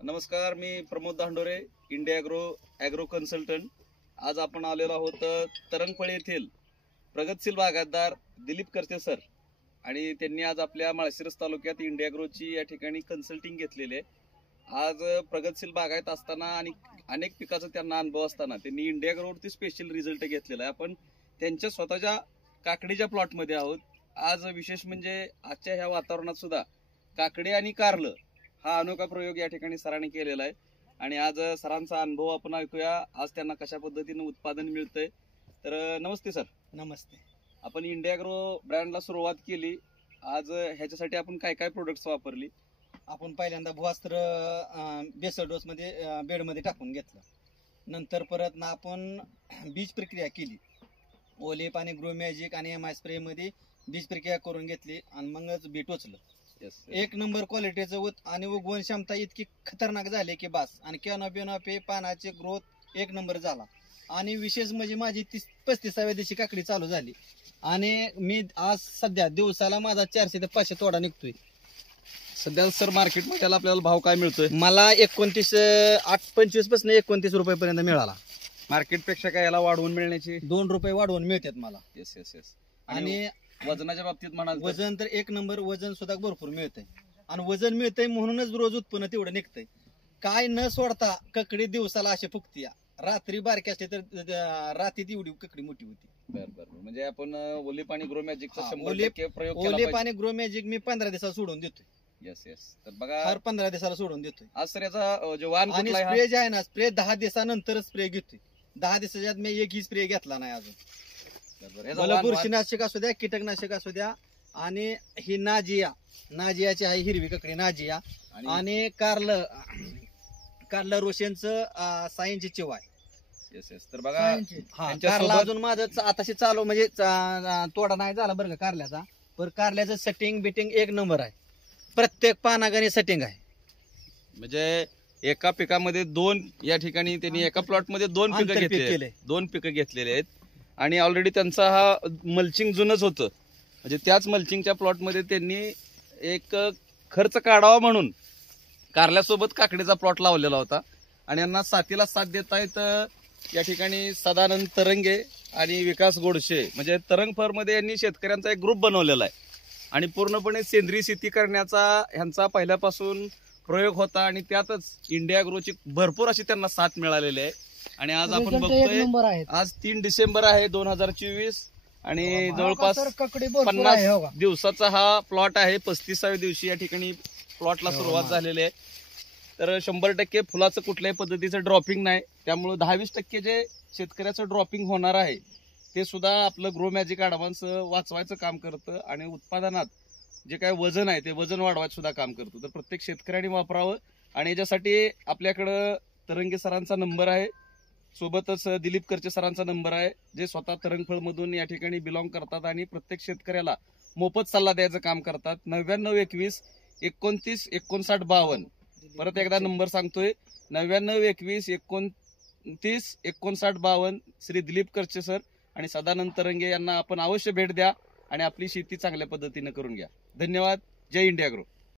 नमस्कार, मी Pramod दांडोरे, India agro consultant. आज आपण आलेलो आहोत तरंगफळे येथील प्रगतशील बागायतदार दिलीप करचे सर, आणि त्यांनी आज आपल्या माळशिरस तालुक्यात इंडिया ॲग्रोची या ठिकाणी कन्सल्टिंग घेतलेली आहे. आज प्रगतशील बागायत असताना आणि अनेक पिकाचा त्यांना अनुभव असताना त्यांनी इंडिया ॲग्रोवरती स्पेशल रिझल्ट घेतलेला आहे. आपण त्यांच्या स्वतःच्या काकडीच्या प्लॉटमध्ये आहोत. आज विशेष म्हणजे आजच्या ह्या वातावरणात सुद्धा काकडी आणि कारलं हा अनोखा प्रयोग या ठिकाणी सरांनी केलेला आहे. आणि आज सरांचा अनुभव आपण ऐकूया, आज त्यांना कशा पद्धतीने उत्पादन मिळतंय. तर नमस्ते सर. नमस्ते. आपण इंडिया ॲग्रो ब्रँडला सुरुवात केली. आज ह्याच्यासाठी आपण काय काय प्रोडक्ट्स वापरली? आपण पहिल्यांदा भुवास्त्र बेसल डोस मध्ये बेडमध्ये टाकून घेतलं. नंतर परत ना आपण बीज प्रक्रिया केली. ओलिप आणि ग्रो मॅजिक आणि एम आय स्प्रे मध्ये बीज प्रक्रिया करून घेतली आणि मगच बी टोचलं. एक नंबर क्वालिटीचं होत आणि उगवण क्षमता इतकी खतरनाक झाली की बास. आणि कॅनोपी पानाचे ग्रोथ एक नंबर झाला. आणि विशेष म्हणजे माझी 35व्या दिवशी काकडी चालू झाली आणि मी आज सध्या दिवसाला माझा 400 ते 500 तोडा निघतोय. सध्या सर मार्केटमध्ये आपल्याला भाव काय मिळतोय? मला 29.25 पासून 29 रुपयापर्यंत मिळाला. मार्केटपेक्षा काय याला वाढवून मिळण्याची 2 रुपये वाढवून मिळतात मला. येस. आणि वजनाच्या बाबतीत म्हणाल वजन तर एक नंबर, वजन सुद्धा भरपूर मिळतंय. आणि वजन मिळतंय म्हणूनच रोज उत्पन्न तेवढं निघतंय. काय न सोडता ककडी दिवसाला अशी फुगती. रात्री बारकी असते तर रात्री एवढी ककडी मोठी होती. बरं. म्हणजे आपण ओलिप आणि ग्रो मॅजिकचा 100% प्रयोग ओलिप आणि ग्रो मॅजिक मी 15 दिवसाला सोडून देतोय. येस. तर बघा, हर 15 दिवसाला सोडून देतोय. आज सर याचा जो वाण आणि स्प्रे जे आहे ना, स्प्रे 10 दिवसानंतर स्प्रे घेतोय. 10 दिवसाच्या आत मी एकही स्प्रे घेतला नाही अजून. मला बुरशीनाशक असू द्या, कीटकनाशक असू द्या. आणि ही नाजियाची आहे, हिरवी ककडी नाजिया. आणि कारलं रोशनचं सायनची चिवाय. येस. तर बघा, कारला अजून माझं आताशी चालू म्हणजे तोडा नाही झाला बरं का कारल्याचा. पण कारल्याचं सेटिंग बिटिंग एक नंबर आहे. प्रत्येक पानागाने सेटिंग आहे. म्हणजे एका पिकामध्ये दोन, या ठिकाणी त्यांनी एका प्लॉटमध्ये 2 पिकं घेतले, 2 पिकं घेतलेले आहेत. आणि ऑलरेडी त्यांचा हा मल्चिंग जुनच होतं. म्हणजे त्याच मल्चिंगच्या प्लॉटमध्ये त्यांनी एक खर्च काढावा म्हणून कारल्यासोबत काकडीचा प्लॉट लावलेला होता. आणि यांना साथीला साथ देत आहेत या ठिकाणी सदानंद तरंगे आणि विकास गोडशे. म्हणजे तरंग फरमध्ये यांनी शेतकऱ्यांचा एक ग्रुप बनवलेला आहे आणि पूर्णपणे सेंद्रिय शेती करण्याचा ह्यांचा पहिल्यापासून प्रयोग होता. आणि त्यातच इंडिया ॲग्रोची भरपूर अशी त्यांना साथ मिळालेली आहे. आणि आज आपण बघतोय, आज 3 डिसेंबर आहे 2024 आणि जवळपास 50 दिवसाचा हा प्लॉट आहे. 35व्या दिवशी या ठिकाणी प्लॉटला सुरुवात झालेली आहे. तर 100% फुलाचं कुठल्याही पद्धतीचं ड्रॉपिंग नाही. त्यामुळे 10-20% जे शेतकऱ्याचं ड्रॉपिंग होणार आहे ते सुद्धा आपलं ग्रो मॅजिक ॲडव्हान्स वाचवायचं काम करतं. आणि उत्पादनात जे काय वजन आहे ते वजन वाढवायचं सुद्धा काम करतं. तर प्रत्येक शेतकऱ्यांनी वापरावं. आणि याच्यासाठी आपल्याकडं तरंगे सरांचा नंबर आहे, सोबतच दिलीप करचे सरांचा नंबर आहे, जे स्वतः तरंगफळमधून या ठिकाणी बिलॉंग करतात आणि प्रत्येक शेतकऱ्याला मोफत सल्ला द्यायचं काम करतात. 9921 29 59 52. परत एकदा नंबर सांगतोय, 9921 29 59 52. श्री दिलीप करचे सर आणि सदानंद तरंगे यांना आपण अवश्य भेट द्या आणि आपली शेती चांगल्या पद्धतीने करून घ्या. धन्यवाद. जय इंडिया ॲग्रो.